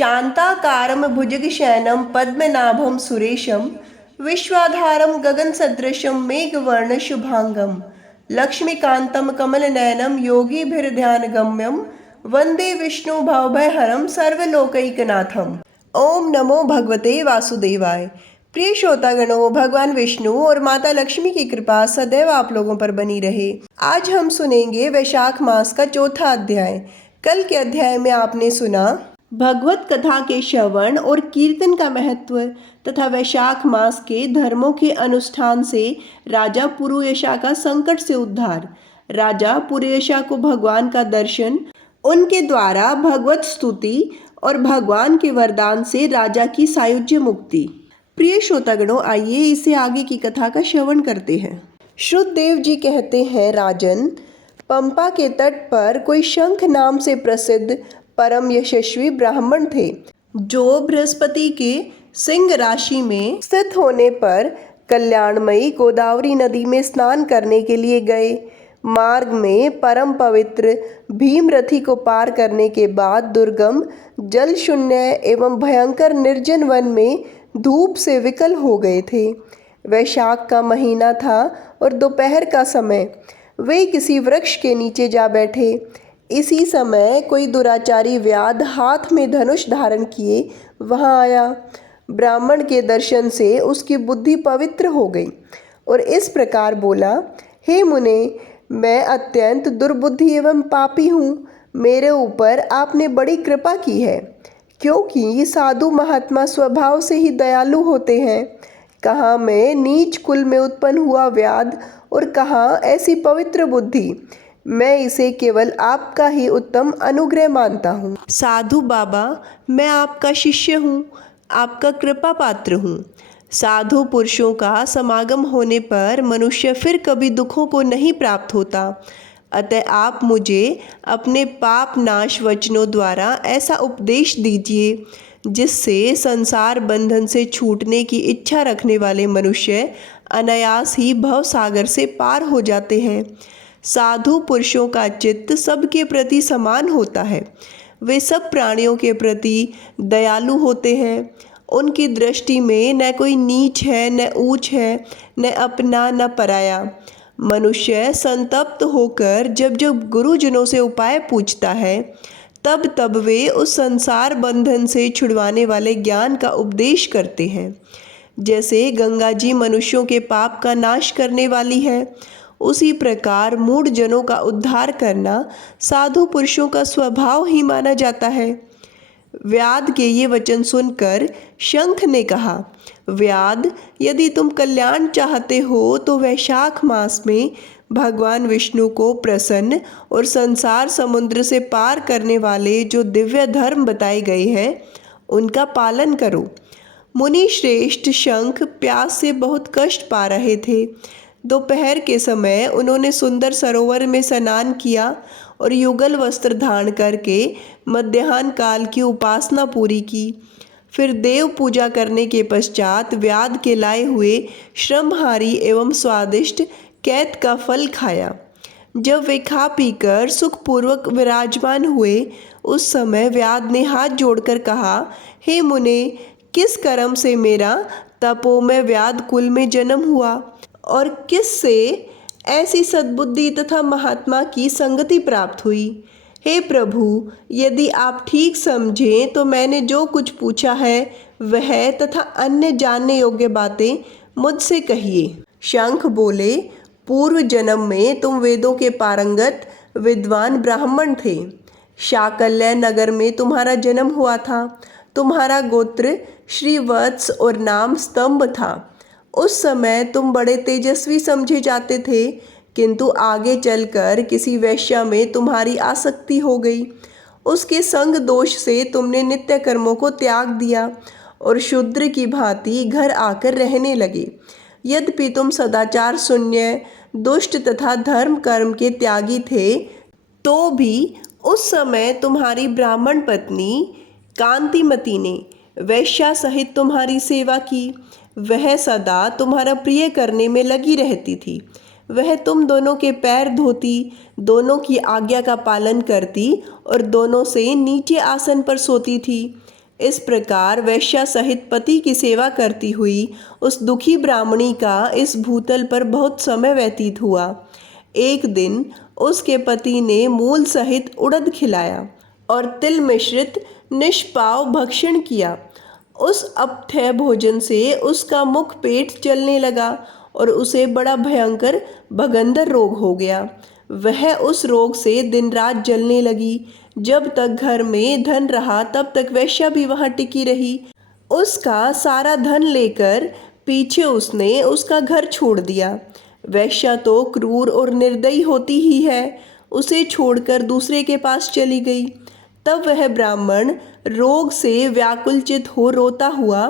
शांताकारं भुजगशयनं पद्मनाभं सुरेशं विश्वाधारं गगनसदृशं मेघवर्णशुभांगं लक्ष्मीकान्तं कमलनयनं योगिभिर्ध्यानगम्यं वन्दे विष्णु भवभयहरं सर्वलोकैकनाथम। ओम नमो भगवते वासुदेवाय। प्रिय श्रोतागणों, भगवान विष्णु और माता लक्ष्मी की कृपा सदैव आप लोगों पर बनी रहे। आज हम सुनेंगे वैशाख मास का चौथा अध्याय। कल के अध्याय में आपने सुना भगवत कथा के श्रवण और कीर्तन का महत्व तथा वैशाख मास के धर्मों के अनुष्ठान से राजा पुरुयशा का संकट से उद्धार। राजा पुरुयशा को भगवान का दर्शन, उनके द्वारा भगवत स्तुति और भगवान के वरदान से राजा की सायुज्य मुक्ति। प्रिय श्रोतागणों, आइए इसे आगे की कथा का श्रवण करते हैं। श्रुतदेव जी कहते हैं, राजन, पंपा के तट पर कोई शंख नाम से प्रसिद्ध परम यशस्वी ब्राह्मण थे, जो बृहस्पति के सिंह राशि में स्थित होने पर कल्याणमयी गोदावरी नदी में स्नान करने के लिए गए। मार्ग में परम पवित्र भीमरथी को पार करने के बाद दुर्गम, जल शून्य एवं भयंकर निर्जन वन में धूप से विकल हो गए थे। वैशाख का महीना था और दोपहर का समय। वे किसी वृक्ष के नीचे जा बैठे। इसी समय कोई दुराचारी व्याध हाथ में धनुष धारण किए वहां आया। ब्राह्मण के दर्शन से उसकी बुद्धि पवित्र हो गई और इस प्रकार बोला, हे मुने, मैं अत्यंत दुर्बुद्धि एवं पापी हूँ। मेरे ऊपर आपने बड़ी कृपा की है, क्योंकि साधु महात्मा स्वभाव से ही दयालु होते हैं। कहाँ मैं नीच कुल में उत्पन्न हुआ व्याध और कहाँ ऐसी पवित्र बुद्धि। मैं इसे केवल आपका ही उत्तम अनुग्रह मानता हूँ। साधु बाबा, मैं आपका शिष्य हूँ, आपका कृपा पात्र हूँ। साधु पुरुषों का समागम होने पर मनुष्य फिर कभी दुखों को नहीं प्राप्त होता। अतः आप मुझे अपने पाप नाश वचनों द्वारा ऐसा उपदेश दीजिए जिससे संसार बंधन से छूटने की इच्छा रखने वाले मनुष्य अनायास ही भव सागर से पार हो जाते हैं। साधु पुरुषों का चित्त सबके प्रति समान होता है। वे सब प्राणियों के प्रति दयालु होते हैं। उनकी दृष्टि में न कोई नीच है, न ऊंच है, न अपना न पराया। मनुष्य संतप्त होकर जब जब गुरुजनों से उपाय पूछता है, तब तब वे उस संसार बंधन से छुड़वाने वाले ज्ञान का उपदेश करते हैं। जैसे गंगा जी मनुष्यों के पाप का नाश करने वाली है, उसी प्रकार मूढ़ जनों का उद्धार करना साधु पुरुषों का स्वभाव ही माना जाता है। व्याध के ये वचन सुनकर शंख ने कहा, व्याध, यदि तुम कल्याण चाहते हो तो वैशाख मास में भगवान विष्णु को प्रसन्न और संसार समुद्र से पार करने वाले जो दिव्य धर्म बताए गए हैं, उनका पालन करो। मुनि श्रेष्ठ शंख प्यास से बहुत कष्ट पा रहे थे। दोपहर के समय उन्होंने सुंदर सरोवर में स्नान किया और युगल वस्त्र धारण करके मध्याह्न काल की उपासना पूरी की। फिर देव पूजा करने के पश्चात व्याध के लाए हुए श्रमहारी एवं स्वादिष्ट कैत का फल खाया। जब वे खा पीकर सुखपूर्वक विराजमान हुए, उस समय व्याध ने हाथ जोड़कर कहा, हे मुने, किस कर्म से मेरा तपोमय व्याध कुल में जन्म हुआ और किससे ऐसी सद्बुद्धि तथा महात्मा की संगति प्राप्त हुई। हे प्रभु, यदि आप ठीक समझें तो मैंने जो कुछ पूछा है वह तथा अन्य जानने योग्य बातें मुझसे कहिए। शंख बोले, पूर्व जन्म में तुम वेदों के पारंगत विद्वान ब्राह्मण थे। शाकल्य नगर में तुम्हारा जन्म हुआ था। तुम्हारा गोत्र श्रीवत्स और नाम स्तंभ था। उस समय तुम बड़े तेजस्वी समझे जाते थे, किंतु आगे चलकर किसी वैश्या में तुम्हारी आसक्ति हो गई। उसके संग दोष से तुमने नित्य कर्मों को त्याग दिया और शूद्र की भांति घर आकर रहने लगे। यद्यपि तुम सदाचार शून्य, दुष्ट तथा धर्म कर्म के त्यागी थे, तो भी उस समय तुम्हारी ब्राह्मण पत्नी कांतिमती ने वैश्या सहित तुम्हारी सेवा की। वह सदा तुम्हारा प्रिय करने में लगी रहती थी। वह तुम दोनों के पैर धोती, दोनों की आज्ञा का पालन करती और दोनों से नीचे आसन पर सोती थी। इस प्रकार वैश्या सहित पति की सेवा करती हुई उस दुखी ब्राह्मणी का इस भूतल पर बहुत समय व्यतीत हुआ। एक दिन उसके पति ने मूल सहित उड़द खिलाया और तिल मिश्रित निष्पाव भक्षण किया। उस अपथ्य भोजन से उसका मुख पेट चलने लगा और उसे बड़ा भयंकर भगंदर रोग हो गया। वह उस रोग से दिन रात जलने लगी। जब तक घर में धन रहा तब तक वैश्या भी वहां टिकी रही। उसका सारा धन लेकर पीछे उसने उसका घर छोड़ दिया। वैश्या तो क्रूर और निर्दयी होती ही है, उसे छोड़कर दूसरे के पास चली गई। तब वह ब्राह्मण रोग से व्याकुलचित हो रोता हुआ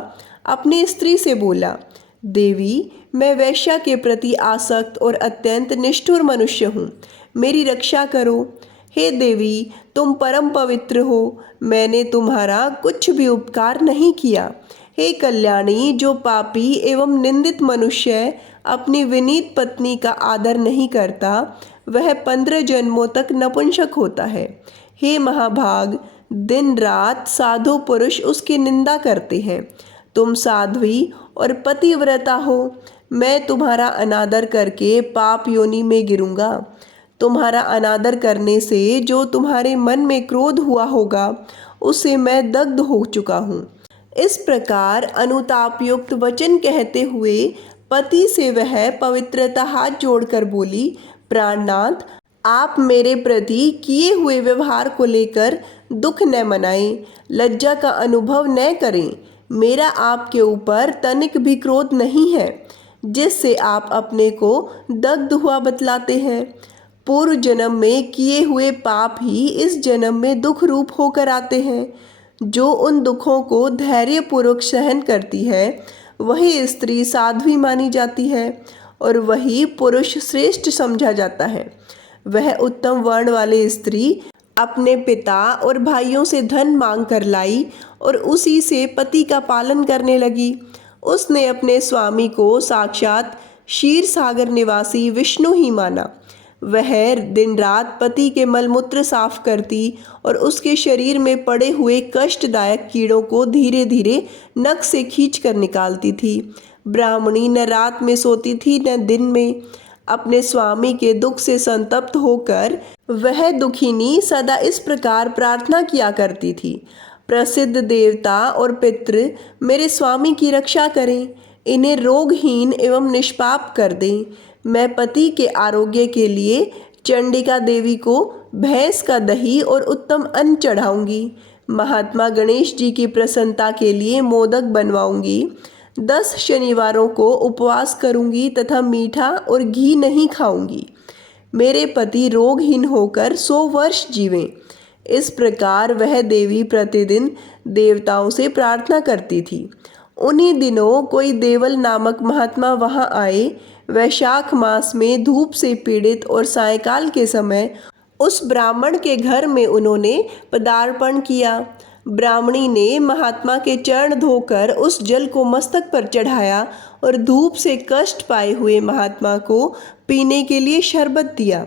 अपनी स्त्री से बोला, देवी, मैं वैश्या के प्रति आसक्त और अत्यंत निष्ठुर मनुष्य हूँ, मेरी रक्षा करो। हे देवी, तुम परम पवित्र हो, मैंने तुम्हारा कुछ भी उपकार नहीं किया। हे कल्याणी, जो पापी एवं निंदित मनुष्य अपनी विनीत पत्नी का आदर नहीं करता, वह 15 जन्मों तक नपुंसक होता है। हे महाभाग, दिन रात साधु पुरुष उसकी निंदा करते हैं। तुम साध्वी और पतिव्रता हो, मैं तुम्हारा अनादर करके पाप योनि में गिरूंगा। तुम्हारा अनादर करने से जो तुम्हारे मन में क्रोध हुआ होगा, उससे मैं दग्ध हो चुका हूँ। इस प्रकार अनुतापयुक्त वचन कहते हुए पति से वह पवित्रता हाथ जोड़कर बोली, प्राणनाथ, आप मेरे प्रति किए हुए व्यवहार को लेकर दुख न मनाएं, लज्जा का अनुभव न करें। मेरा आपके ऊपर तनिक भी क्रोध नहीं है, जिससे आप अपने को दग्ध हुआ बतलाते हैं। पूर्व जन्म में किए हुए पाप ही इस जन्म में दुख रूप होकर आते हैं। जो उन दुखों को धैर्यपूर्वक सहन करती है, वही स्त्री साध्वी मानी जाती है और वही पुरुष श्रेष्ठ समझा जाता है। वह उत्तम वर्ण वाली स्त्री अपने पिता और भाइयों से धन मांग कर लाई और उसी से पति का पालन करने लगी। उसने अपने स्वामी को साक्षात क्षीर सागर निवासी विष्णु ही माना। वह दिन रात पति के मलमूत्र साफ करती और उसके शरीर में पड़े हुए कष्टदायक कीड़ों को धीरे धीरे नख से खींच कर निकालती थी। ब्राह्मणी न रात में सोती थी न दिन में। अपने स्वामी के दुख से संतप्त होकर वह दुखिनी सदा इस प्रकार प्रार्थना किया करती थी, प्रसिद्ध देवता और पितृ मेरे स्वामी की रक्षा करें, इन्हें रोगहीन एवं निष्पाप कर दें। मैं पति के आरोग्य के लिए चंडिका देवी को भैंस का दही और उत्तम अन्न चढ़ाऊंगी। महात्मा गणेश जी की प्रसन्नता के लिए मोदक बनवाऊंगी। 10 शनिवारों को उपवास करूंगी तथा मीठा और घी नहीं खाऊंगी। मेरे पति रोगहीन होकर 100 वर्ष जीवें। इस प्रकार वह देवी प्रतिदिन देवताओं से प्रार्थना करती थी। उन्हीं दिनों कोई देवल नामक महात्मा वहां आए। वैशाख मास में धूप से पीड़ित और सायंकाल के समय उस ब्राह्मण के घर में उन्होंने पदार्पण किया। ब्राह्मणी ने महात्मा के चरण धोकर उस जल को मस्तक पर चढ़ाया और धूप से कष्ट पाए हुए महात्मा को पीने के लिए शरबत दिया।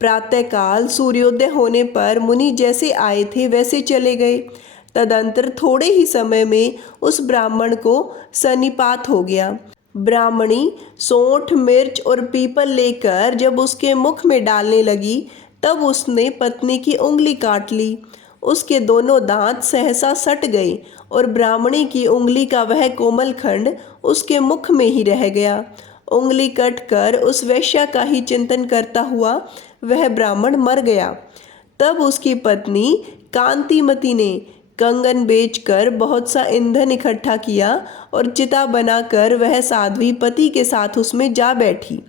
प्रातःकाल सूर्योदय होने पर मुनि जैसे आए थे वैसे चले गए। तदंतर थोड़े ही समय में उस ब्राह्मण को सन्निपात हो गया। ब्राह्मणी सौंठ, मिर्च और पीपल लेकर जब उसके मुख में डालने लगी, तब उसने पत्नी की उंगली काट ली। उसके दोनों दांत सहसा सट गए और ब्राह्मणी की उंगली का वह कोमल खंड उसके मुख में ही रह गया। उंगली कटकर उस वैश्या का ही चिंतन करता हुआ वह ब्राह्मण मर गया। तब उसकी पत्नी कांतिमती ने कंगन बेचकर बहुत सा ईंधन इकट्ठा किया और चिता बनाकर वह साध्वी पति के साथ उसमें जा बैठी।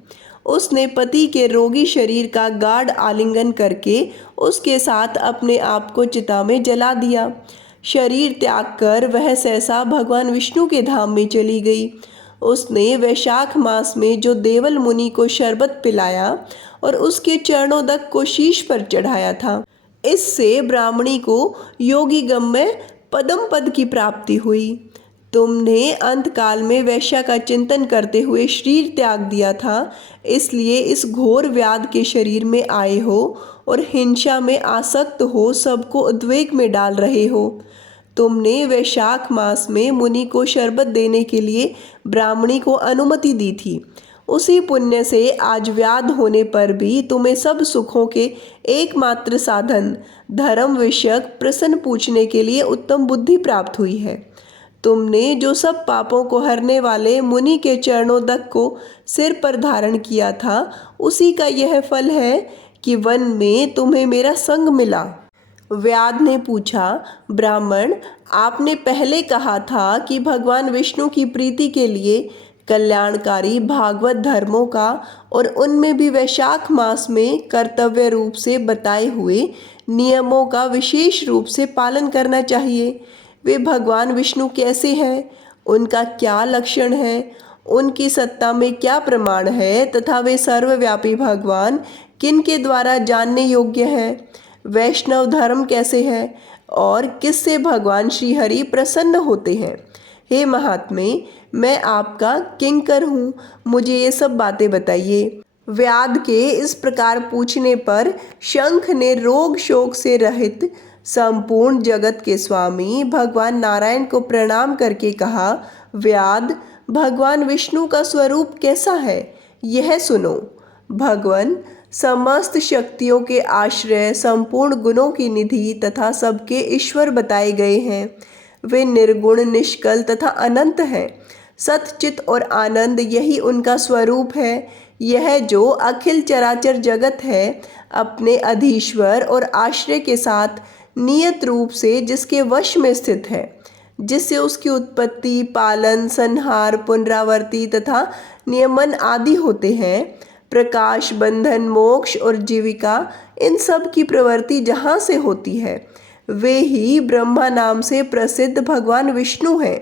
उसने पति के रोगी शरीर का गाढ़ आलिंगन करके उसके साथ अपने आप को चिता में जला दिया। शरीर त्याग कर वह सहसा भगवान विष्णु के धाम में चली गई। उसने वैशाख मास में जो देवल मुनि को शरबत पिलाया और उसके चरणोदक को शीश पर चढ़ाया था, इससे ब्राह्मणी को योगी गम्य पदम पद की प्राप्ति हुई। तुमने अंतकाल में वैश्या का चिंतन करते हुए शरीर त्याग दिया था, इसलिए इस घोर व्याध के शरीर में आए हो और हिंसा में आसक्त हो सबको उद्वेग में डाल रहे हो। तुमने वैशाख मास में मुनि को शरबत देने के लिए ब्राह्मणी को अनुमति दी थी। उसी पुण्य से आज व्याध होने पर भी तुम्हें सब सुखों के एकमात्र साधन धर्म विषयक प्रश्न पूछने के लिए उत्तम बुद्धि प्राप्त हुई है। तुमने जो सब पापों को हरने वाले मुनि के चरणोदक को सिर पर धारण किया था, उसी का यह फल है कि वन में तुम्हें मेरा संग मिला। व्याध ने पूछा, ब्राह्मण, आपने पहले कहा था कि भगवान विष्णु की प्रीति के लिए कल्याणकारी भागवत धर्मों का और उनमें भी वैशाख मास में कर्तव्य रूप से बताए हुए नियमों का विशेष रूप से पालन करना चाहिए। वे भगवान विष्णु कैसे हैं, उनका क्या लक्षण है, उनकी सत्ता में क्या प्रमाण है तथा वे सर्वव्यापी भगवान किन के द्वारा जानने योग्य हैं, वैष्णव धर्म कैसे है और किससे भगवान श्री हरि प्रसन्न होते हैं। हे महात्मे, मैं आपका किंकर हूँ, मुझे ये सब बातें बताइए। व्याध के इस प्रकार पूछने पर शंख ने रोग शोक से रहित संपूर्ण जगत के स्वामी भगवान नारायण को प्रणाम करके कहा, व्याध, भगवान विष्णु का स्वरूप कैसा है यह सुनो। भगवान समस्त शक्तियों के आश्रय, संपूर्ण गुणों की निधि तथा सबके ईश्वर बताए गए हैं। वे निर्गुण, निष्कल तथा अनंत हैं। सतचित और आनंद यही उनका स्वरूप है। यह जो अखिल चराचर जगत है, अपने अधीश्वर और आश्रय के साथ नियत रूप से जिसके वश में स्थित है, जिससे उसकी उत्पत्ति, पालन, संहार, पुनरावृत्ति तथा नियमन आदि होते हैं, प्रकाश, बंधन, मोक्ष और जीविका, इन सब की प्रवृत्ति जहाँ से होती है, वे ही ब्रह्मा नाम से प्रसिद्ध भगवान विष्णु हैं।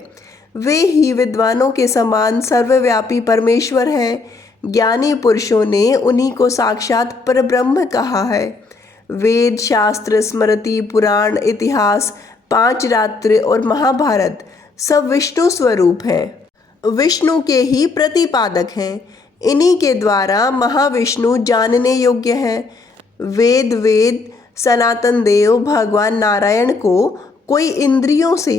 वे ही विद्वानों के समान सर्वव्यापी परमेश्वर हैं। ज्ञानी पुरुषों ने उन्हीं को साक्षात परब्रह्म कहा है। वेद, शास्त्र, स्मृति, पुराण, इतिहास, 5 रात्र और महाभारत सब विष्णु स्वरूप हैं, विष्णु के ही प्रतिपादक हैं। इन्हीं के द्वारा महाविष्णु जानने योग्य हैं। वेद सनातन देव भगवान नारायण को कोई इंद्रियों से,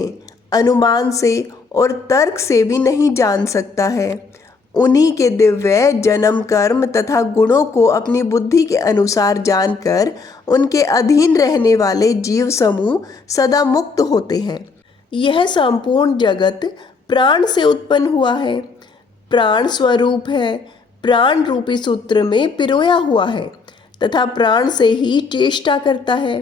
अनुमान से और तर्क से भी नहीं जान सकता है। उन्हीं के दिव्य जन्म, कर्म तथा गुणों को अपनी बुद्धि के अनुसार जानकर उनके अधीन रहने वाले जीव समूह सदा मुक्त होते हैं। यह संपूर्ण जगत प्राण से उत्पन्न हुआ है, प्राण स्वरूप है, प्राण रूपी सूत्र में पिरोया हुआ है तथा प्राण से ही चेष्टा करता है।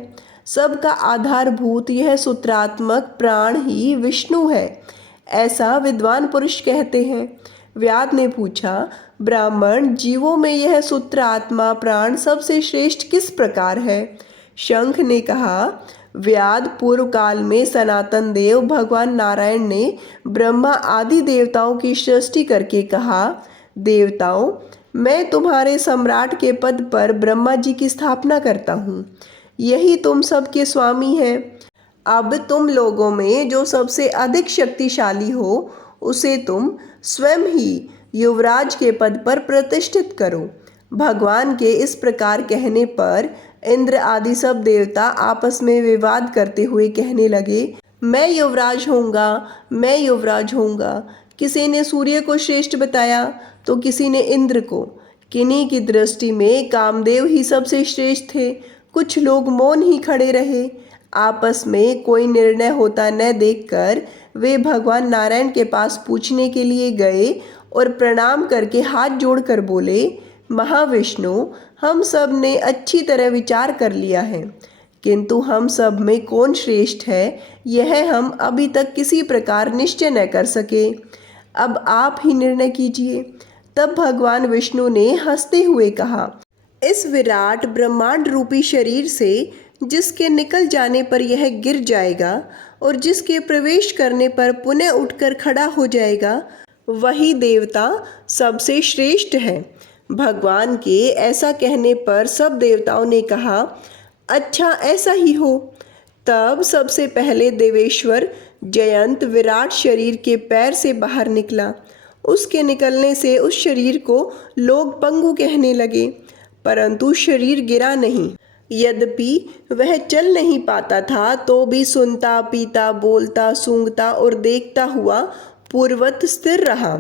सबका आधारभूत यह सूत्रात्मक प्राण ही विष्णु है, ऐसा विद्वान पुरुष कहते हैं। व्याध ने पूछा, ब्राह्मण, जीवों में यह सूत्र आत्मा प्राण सबसे श्रेष्ठ किस प्रकार है। शंख ने कहा, व्याध, पूर्व काल में सनातन देव भगवान नारायण ने ब्रह्मा आदि देवताओं की सृष्टि करके कहा, देवताओं, मैं तुम्हारे सम्राट के पद पर ब्रह्मा जी की स्थापना करता हूँ। यही तुम सबके स्वामी हैं। अब तुम लोगों में जो सबसे अधिक शक्तिशाली हो, उसे तुम स्वयं ही युवराज के पद पर प्रतिष्ठित करो। भगवान के इस प्रकार कहने पर इंद्र आदि सब देवता आपस में विवाद करते हुए कहने लगे, मैं युवराज होऊंगा, मैं युवराज होऊंगा। किसी ने सूर्य को श्रेष्ठ बताया तो किसी ने इंद्र को। किन्हीं की दृष्टि में कामदेव ही सबसे श्रेष्ठ थे। कुछ लोग मौन ही खड़े रहे। आपस में कोई निर्णय होता न देखकर वे भगवान नारायण के पास पूछने के लिए गए और प्रणाम करके हाथ जोड़कर बोले, महाविष्णु, हम सब ने अच्छी तरह विचार कर लिया है, किंतु हम सब में कौन श्रेष्ठ है यह हम अभी तक किसी प्रकार निश्चय न कर सके। अब आप ही निर्णय कीजिए। तब भगवान विष्णु ने हंसते हुए कहा, इस विराट ब्रह्मांड रूपी शरीर से जिसके निकल जाने पर यह गिर जाएगा और जिसके प्रवेश करने पर पुनः उठकर खड़ा हो जाएगा, वही देवता सबसे श्रेष्ठ है। भगवान के ऐसा कहने पर सब देवताओं ने कहा, अच्छा ऐसा ही हो। तब सबसे पहले देवेश्वर जयंत विराट शरीर के पैर से बाहर निकला। उसके निकलने से उस शरीर को लोग पंगु कहने लगे, परंतु शरीर गिरा नहीं। यद्यपि वह चल नहीं पाता था तो भी सुनता, पीता, बोलता, सूंघता और देखता हुआ पूर्ववत स्थिर रहा।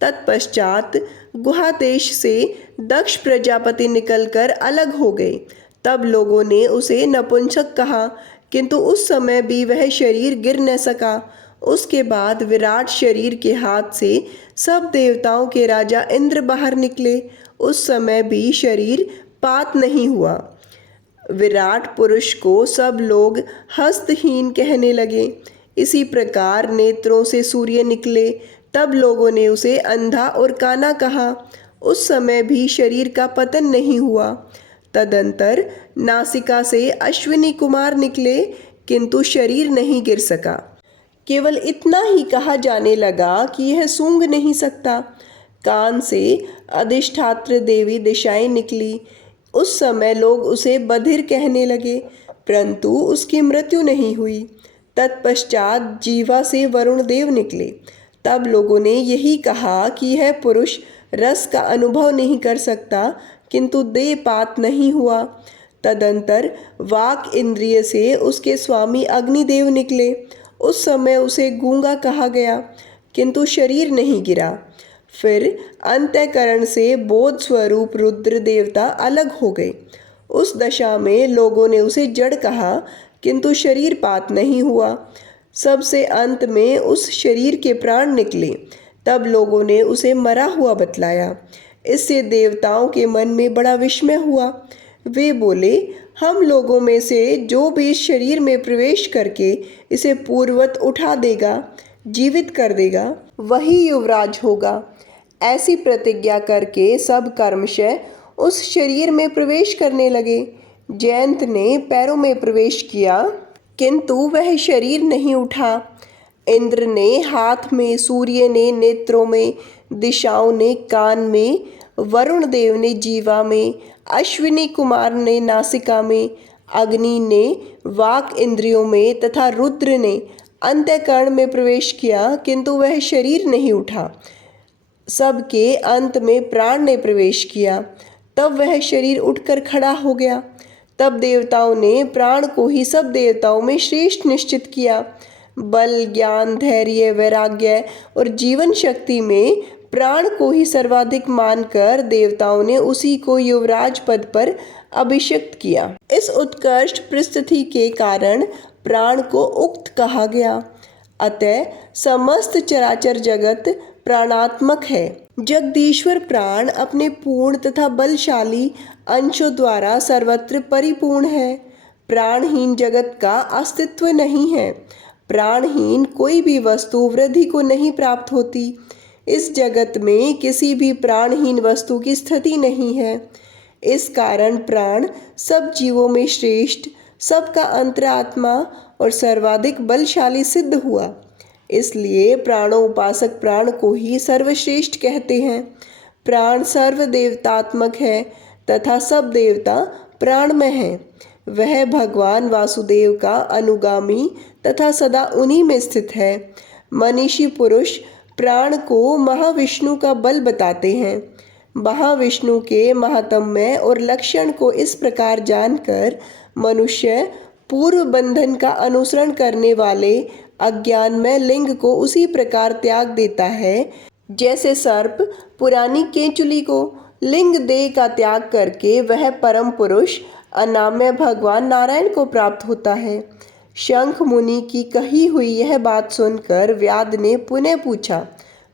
तत्पश्चात गुहा देश से दक्ष प्रजापति निकलकर अलग हो गए। तब लोगों ने उसे नपुंसक कहा, किंतु उस समय भी वह शरीर गिर न सका। उसके बाद विराट शरीर के हाथ से सब देवताओं के राजा इंद्र बाहर निकले। उस समय भी शरीर पात नहीं हुआ। विराट पुरुष को सब लोग हस्तहीन कहने लगे। इसी प्रकार नेत्रों से सूर्य निकले। तब लोगों ने उसे अंधा और काना कहा। उस समय भी शरीर का पतन नहीं हुआ। तदंतर नासिका से अश्विनी कुमार निकले, किंतु शरीर नहीं गिर सका। केवल इतना ही कहा जाने लगा कि यह सूंघ नहीं सकता। कान से अधिष्ठात्र देवी दिशाएं निकली। उस समय लोग उसे बधिर कहने लगे, परंतु उसकी मृत्यु नहीं हुई। तत्पश्चात जीवा से वरुण देव निकले। तब लोगों ने यही कहा कि यह पुरुष रस का अनुभव नहीं कर सकता, किंतु देहपात नहीं हुआ। तदंतर वाक इंद्रिय से उसके स्वामी अग्निदेव निकले। उस समय उसे गूंगा कहा गया, किंतु शरीर नहीं गिरा। फिर अंतःकरण से बोध स्वरूप रुद्र देवता अलग हो गए। उस दशा में लोगों ने उसे जड़ कहा, किंतु शरीर पात नहीं हुआ। सबसे अंत में उस शरीर के प्राण निकले। तब लोगों ने उसे मरा हुआ बतलाया। इससे देवताओं के मन में बड़ा विस्मय हुआ। वे बोले, हम लोगों में से जो भी इस शरीर में प्रवेश करके इसे पूर्ववत उठा देगा, जीवित कर देगा, वही युवराज होगा। ऐसी प्रतिज्ञा करके सब कर्मशः उस शरीर में प्रवेश करने लगे। जयंत ने पैरों में प्रवेश किया, किंतु वह शरीर नहीं उठा। इंद्र ने हाथ में, सूर्य ने नेत्रों में, दिशाओं ने कान में, वरुण देव ने जीवा में, अश्विनी कुमार ने नासिका में, अग्नि ने वाक इंद्रियों में तथा रुद्र ने अंतःकरण में प्रवेश किया, किंतु वह शरीर नहीं उठा। सबके अंत में प्राण ने प्रवेश किया। तब वह शरीर उठकर खड़ा हो गया। तब देवताओं ने प्राण को ही सब देवताओं में श्रेष्ठ निश्चित किया। बल, ज्ञान, धैर्य, वैराग्य और जीवन शक्ति में प्राण को ही सर्वाधिक मानकर देवताओं ने उसी को युवराज पद पर अभिषिक्त किया। इस उत्कृष्ट परिस्थिति के कारण प्राण को उक्त कहा गया। अतः समस्त चराचर जगत प्राणात्मक है। जगदीश्वर प्राण अपने पूर्ण तथा बलशाली अंशों द्वारा सर्वत्र परिपूर्ण है। प्राणहीन जगत का अस्तित्व नहीं है। प्राणहीन कोई भी वस्तु वृद्धि को नहीं प्राप्त होती। इस जगत में किसी भी प्राणहीन वस्तु की स्थिति नहीं है। इस कारण प्राण सब जीवों में श्रेष्ठ, सबका अंतरात्मा और सर्वाधिक बलशाली सिद्ध हुआ। इसलिए प्राणोपासक प्राण को ही सर्वश्रेष्ठ कहते हैं। प्राण सर्वदेवतात्मक है तथा सब देवता प्राणमय है। वह भगवान वासुदेव का अनुगामी तथा सदा उन्हीं में स्थित है। मनीषी पुरुष प्राण को महाविष्णु का बल बताते हैं। महाविष्णु के महात्म्य और लक्षण को इस प्रकार जानकर मनुष्य पूर्व बंधन का अनुसरण करने वाले अज्ञानमय लिंग को उसी प्रकार त्याग देता है जैसे सर्प पुरानी केंचुली को लिंग देह का त्याग करके वह परम पुरुष अनामय भगवान नारायण को प्राप्त होता है। शंख मुनि की कही हुई यह बात सुनकर व्याध ने पुनः पूछा,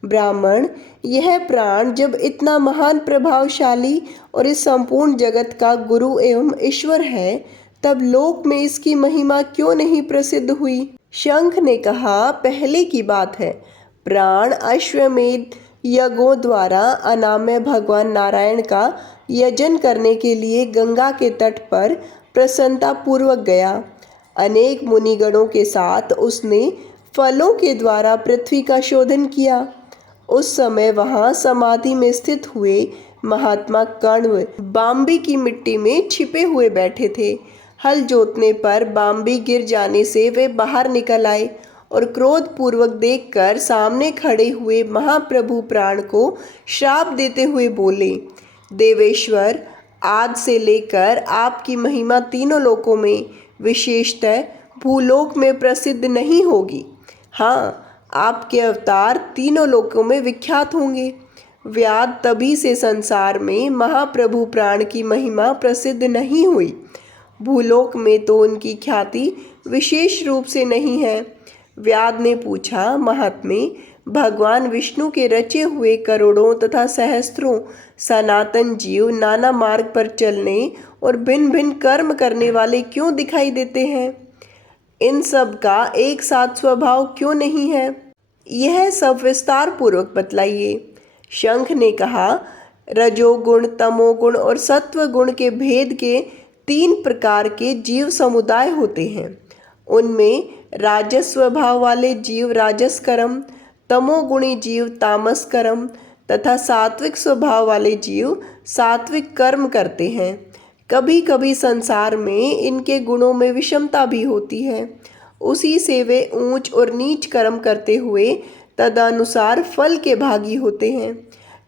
ब्राह्मण, यह प्राण जब इतना महान प्रभावशाली और इस संपूर्ण जगत का गुरु एवं ईश्वर है, तब लोक में इसकी महिमा क्यों नहीं प्रसिद्ध हुई? शंख ने कहा, पहले की बात है। प्राण अश्वमेध यज्ञों द्वारा अनामय भगवान नारायण का यजन करने के लिए गंगा के तट पर प्रसन्नता पूर्वक गया। अनेक मुनिगणों के साथ उसने फलों के द्वारा पृथ्वी का शोधन किया। उस समय वहाँ समाधि में स्थित हुए महात्मा कण्व बाम्बी की मिट्टी में छिपे हुए बैठे थे। हल जोतने पर बाम्बी गिर जाने से वे बाहर निकल आए और क्रोध पूर्वक देखकर सामने खड़े हुए महाप्रभु प्राण को श्राप देते हुए बोले, देवेश्वर, आज से लेकर आपकी महिमा तीनों लोकों में, विशेषतः भूलोक में प्रसिद्ध नहीं होगी। हाँ, आपके अवतार तीनों लोकों में विख्यात होंगे। व्याध तभी से संसार में महाप्रभु प्राण की महिमा प्रसिद्ध नहीं हुई। भूलोक में तो उनकी ख्याति विशेष रूप से नहीं है। व्याध ने पूछा, महात्मे, भगवान विष्णु के रचे हुए करोड़ों तथा सहस्त्रों सनातन जीव नाना मार्ग पर चलने और भिन्न भिन्न कर्म करने वाले क्यों दिखाई देते हैं? इन सब का एक साथ स्वभाव क्यों नहीं है? यह सब विस्तार पूर्वक बतलाइए। शंख ने कहा, रजोगुण, तमोगुण और सत्व गुण के भेद के 3 प्रकार के जीव समुदाय होते हैं। उनमें राजस स्वभाव वाले जीव राजस कर्म, तमोगुणी जीव तामस कर्म तथा सात्विक स्वभाव वाले जीव सात्विक कर्म करते हैं। कभी कभी संसार में इनके गुणों में विषमता भी होती है। उसी से वे ऊंच और नीच कर्म करते हुए तदनुसार फल के भागी होते हैं।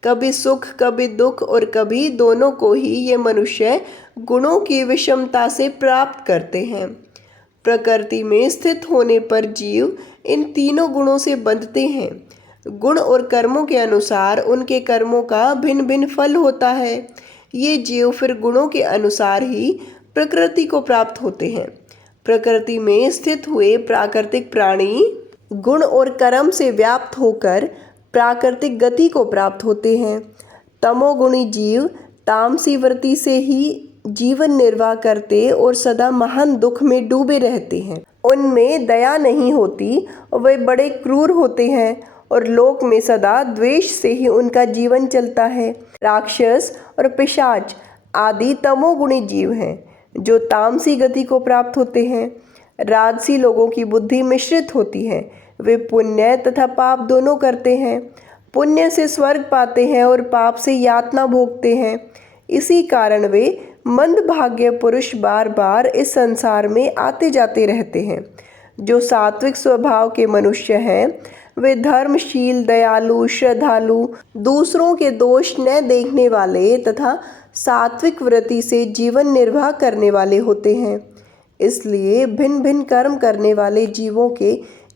कभी सुख, कभी दुख और कभी दोनों को ही ये मनुष्य गुणों की विषमता से प्राप्त करते हैं। प्रकृति में स्थित होने पर जीव इन तीनों गुणों से बंधते हैं। गुण और कर्मों के अनुसार उनके कर्मों का भिन्न भिन्न फल होता है। ये जीव फिर गुणों के अनुसार ही प्रकृति को प्राप्त होते हैं। प्रकृति में स्थित हुए प्राकृतिक प्राणी गुण और कर्म से व्याप्त होकर प्राकृतिक गति को प्राप्त होते हैं। तमोगुणी जीव तामसी वृत्ति से ही जीवन निर्वाह करते और सदा महान दुख में डूबे रहते हैं। उनमें दया नहीं होती और वे बड़े क्रूर होते हैं और लोक में सदा द्वेष से ही उनका जीवन चलता है। राक्षस और पिशाच आदि तमोगुणी जीव हैं जो तामसी गति को प्राप्त होते हैं। राजसी लोगों की बुद्धि मिश्रित होती है। वे पुण्य तथा पाप दोनों करते हैं। पुण्य से स्वर्ग पाते हैं और पाप से यातना भोगते हैं। इसी कारण वे मंदभाग्य पुरुष बार बार इस संसार में आते जाते रहते हैं। जो सात्विक स्वभाव के मनुष्य हैं वे धर्मशील, दयालु, श्रद्धालु, दूसरों के दोष न देखने वाले तथा सात्विक वृत्ति से जीवन निर्वाह करने वाले होते हैं। इसलिए भिन्न भिन्न कर्म करने वाले जीवों के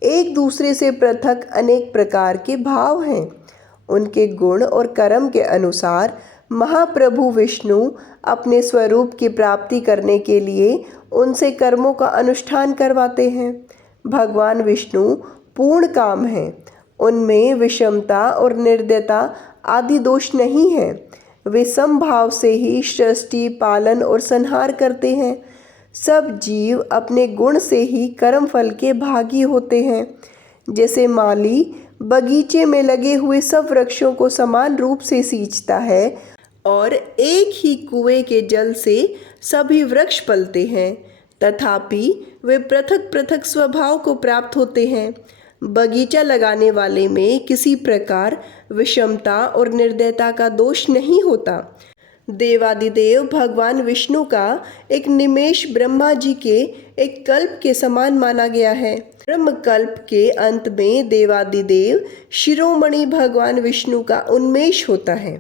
एक दूसरे से पृथक अनेक प्रकार के भाव हैं। उनके गुण और कर्म के अनुसार महाप्रभु विष्णु अपने स्वरूप की प्राप्ति करने के लिए उनसे कर्मों का अनुष्ठान करवाते हैं। भगवान विष्णु पूर्ण काम है। उनमें विषमता और निर्दयता आदि दोष नहीं है। वे समभाव से ही सृष्टि, पालन और संहार करते हैं। सब जीव अपने गुण से ही कर्म फल के भागी होते हैं। जैसे माली बगीचे में लगे हुए सब वृक्षों को समान रूप से सींचता है और एक ही कुएं के जल से सभी वृक्ष पलते हैं, तथापि वे पृथक पृथक स्वभाव को प्राप्त होते हैं। बगीचा लगाने वाले में किसी प्रकार विषमता और निर्दयता का दोष नहीं होता। देवादिदेव भगवान विष्णु का एक निमेष ब्रह्मा जी के एक कल्प के समान माना गया है। ब्रह्म कल्प के अंत में देवादिदेव शिरोमणि भगवान विष्णु का उन्मेष होता है,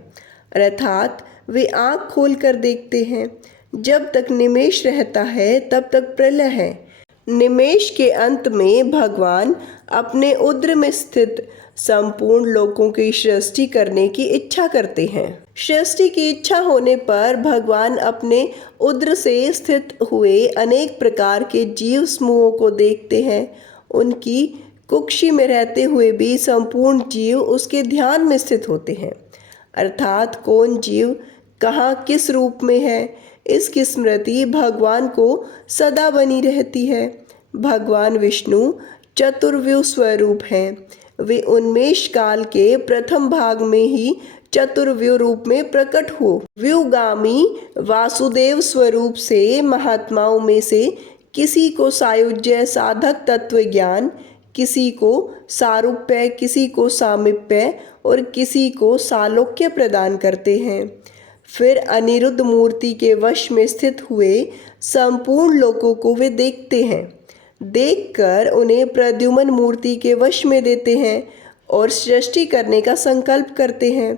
अर्थात वे आँख खोलकर देखते हैं। जब तक निमेष रहता है तब तक प्रलय है। निमेष के अंत में भगवान अपने उद्र में स्थित संपूर्ण लोकों की सृष्टि करने की इच्छा करते हैं। सृष्टि की इच्छा होने पर भगवान अपने उद्र से स्थित हुए अनेक प्रकार के जीव समूहों को देखते हैं। उनकी कुक्षी में रहते हुए भी संपूर्ण जीव उसके ध्यान में स्थित होते हैं, अर्थात कौन जीव कहाँ किस रूप में है, इसकी स्मृति भगवान को सदा बनी रहती है। भगवान विष्णु चतुर्व्यूह स्वरूप हैं। वे उन्मेष काल के प्रथम भाग में ही चतुर्व्यूह रूप में प्रकट हो व्यूगामी वासुदेव स्वरूप से महात्माओं में से किसी को सायुज्य साधक तत्व ज्ञान, किसी को सारूप्य, किसी को सामीप्य और किसी को सालोक्य प्रदान करते हैं। फिर अनिरुद्ध मूर्ति के वश में स्थित हुए संपूर्ण लोकों को वे देखते हैं। देखकर उन्हें प्रद्युम्न मूर्ति के वश में देते हैं और सृष्टि करने का संकल्प करते हैं।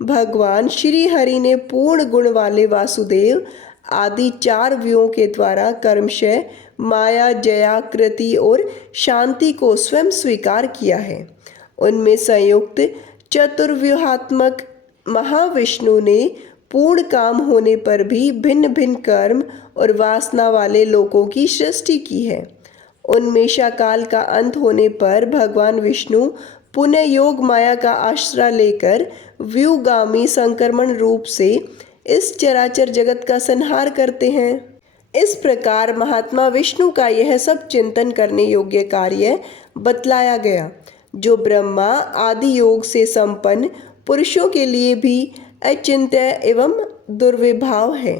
भगवान श्री हरि ने पूर्ण गुण वाले वासुदेव आदि 4 व्यूहों के द्वारा कर्मशय, माया, जया, कृति और शांति को स्वयं स्वीकार किया है। उनमें संयुक्त चतुर्व्यूहात्मक महाविष्णु ने पूर्ण काम होने पर भी भिन्न भिन्न कर्म और वासना वाले लोगों की सृष्टि की है। उन्मेषा काल का अंत होने पर भगवान विष्णु पुनः योग माया का आश्रय लेकर व्यूगामी संक्रमण रूप से इस चराचर जगत का संहार करते हैं। इस प्रकार महात्मा विष्णु का यह सब चिंतन करने योग्य कार्य बतलाया गया, जो ब्रह्मा आदि योग से संपन्न पुरुषों के लिए भी अचिंत्य एवं दुर्विभाव है।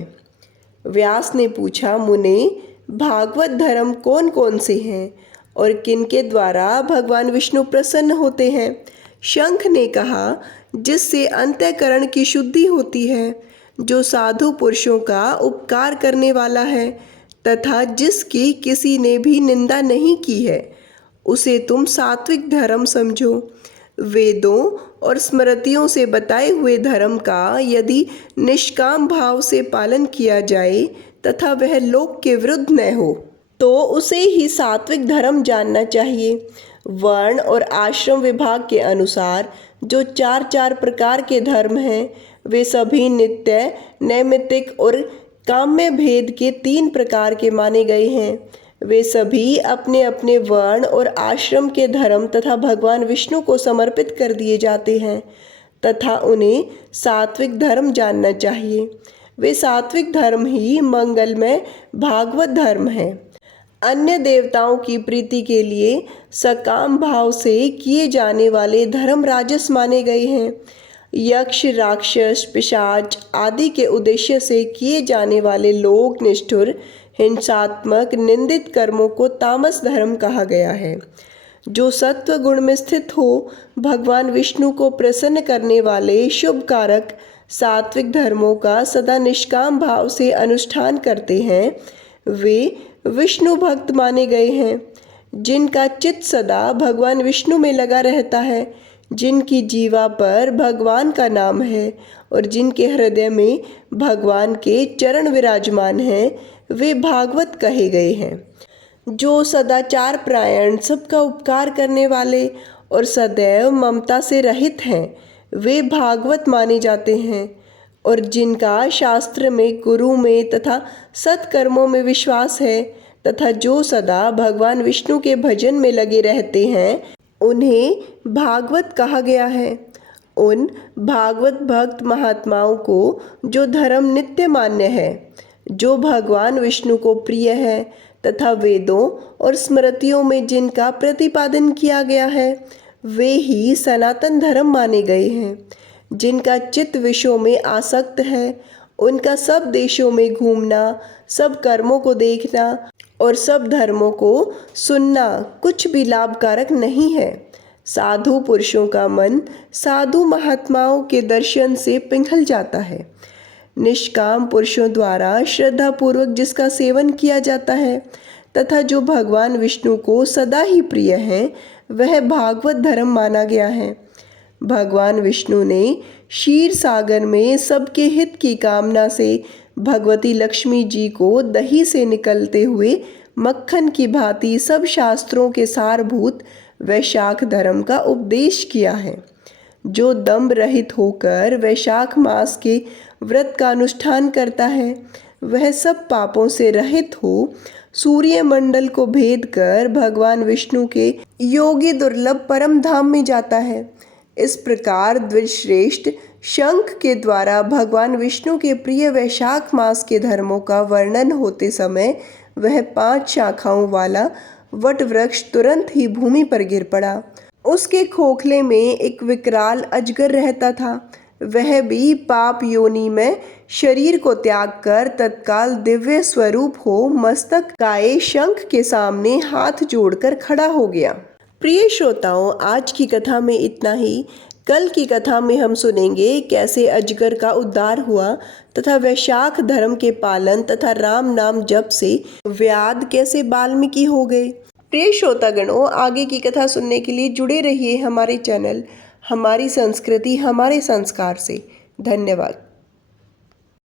व्यास ने पूछा, मुने, भागवत धर्म कौन कौन से हैं और किनके द्वारा भगवान विष्णु प्रसन्न होते हैं? शंख ने कहा, जिससे अंतःकरण की शुद्धि होती है, जो साधु पुरुषों का उपकार करने वाला है तथा जिसकी किसी ने भी निंदा नहीं की है, उसे तुम सात्विक धर्म समझो। वेदों और स्मृतियों से बताए हुए धर्म का यदि निष्काम भाव से पालन किया जाए तथा वह लोक के विरुद्ध न हो, तो उसे ही सात्विक धर्म जानना चाहिए। वर्ण और आश्रम विभाग के अनुसार जो 4 प्रकार के धर्म हैं, वे सभी नित्य, नैमित्तिक और काम्य भेद के 3 प्रकार के माने गए हैं। वे सभी अपने अपने वर्ण और आश्रम के धर्म तथा भगवान विष्णु को समर्पित कर दिए जाते हैं तथा उन्हें सात्विक धर्म जानना चाहिए। वे सात्विक धर्म ही मंगलमय भागवत धर्म है। अन्य देवताओं की प्रीति के लिए सकाम भाव से किए जाने वाले धर्म राजस माने गए हैं। यक्ष, राक्षस, पिशाच आदि के उद्देश्य से किए जाने वाले लोक निष्ठुर, हिंसात्मक, निंदित कर्मों को तामस धर्म कहा गया है। जो सत्व गुण में स्थित हो, भगवान विष्णु को प्रसन्न करने वाले शुभ कारक सात्विक धर्मों का सदा निष्काम भाव से अनुष्ठान करते हैं, वे विष्णु भक्त माने गए हैं। जिनका चित्त सदा भगवान विष्णु में लगा रहता है, जिनकी जीवा पर भगवान का नाम है और जिनके हृदय में भगवान के चरण विराजमान हैं, वे भागवत कहे गए हैं। जो सदाचार परायण, सबका उपकार करने वाले और सदैव ममता से रहित हैं, वे भागवत माने जाते हैं। और जिनका शास्त्र में, गुरु में तथा सत्कर्मों में विश्वास है तथा जो सदा भगवान विष्णु के भजन में लगे रहते हैं, उन्हें भागवत कहा गया है। उन भागवत भक्त महात्माओं को जो धर्म नित्य मान्य है, जो भगवान विष्णु को प्रिय है तथा वेदों और स्मृतियों में जिनका प्रतिपादन किया गया है, वे ही सनातन धर्म माने गए हैं। जिनका चित्त विषयों में आसक्त है, उनका सब देशों में घूमना, सब कर्मों को देखना और सब धर्मों को सुनना कुछ भी लाभकारक नहीं है। साधु पुरुषों का मन साधु महात्माओं के दर्शन से पिघल जाता है। निष्काम पुरुषों द्वारा श्रद्धापूर्वक जिसका सेवन किया जाता है तथा जो भगवान विष्णु को सदा ही प्रिय है, वह भागवत धर्म माना गया है। भगवान विष्णु ने क्षीर सागर में सबके हित की कामना से भगवती लक्ष्मी जी को दही से निकलते हुए मक्खन की भांति सब शास्त्रों के सारभूत वैशाख धर्म का उपदेश किया है। जो दम्भ रहित होकर वैशाख मास के व्रत का अनुष्ठान करता है, वह सब पापों से रहित हो सूर्य मंडल को भेद कर भगवान विष्णु के योगी दुर्लभ परम धाम में जाता है। इस प्रकार द्विजश्रेष्ठ शंख के द्वारा भगवान विष्णु के प्रिय वैशाख मास के धर्मों का वर्णन होते समय वह 5 शाखाओं वाला वट वृक्ष तुरंत ही भूमि पर गिर पड़ा। उसके खोखले में एक विकराल अजगर रहता था। वह भी पाप योनि में शरीर को त्याग कर तत्काल दिव्य स्वरूप हो मस्तक काए शंख के सामने हाथ जोड़कर खड़ा हो गया। प्रिय श्रोताओं, आज की कथा में इतना ही। कल की कथा में हम सुनेंगे कैसे अजगर का उद्धार हुआ तथा वैशाख धर्म के पालन तथा राम नाम जप से व्याध कैसे वाल्मीकि हो गए। प्रिय श्रोतागणों, आगे की कथा सुनने के लिए जुड़े रहिए हमारे चैनल हमारी संस्कृति हमारे संस्कार से। धन्यवाद।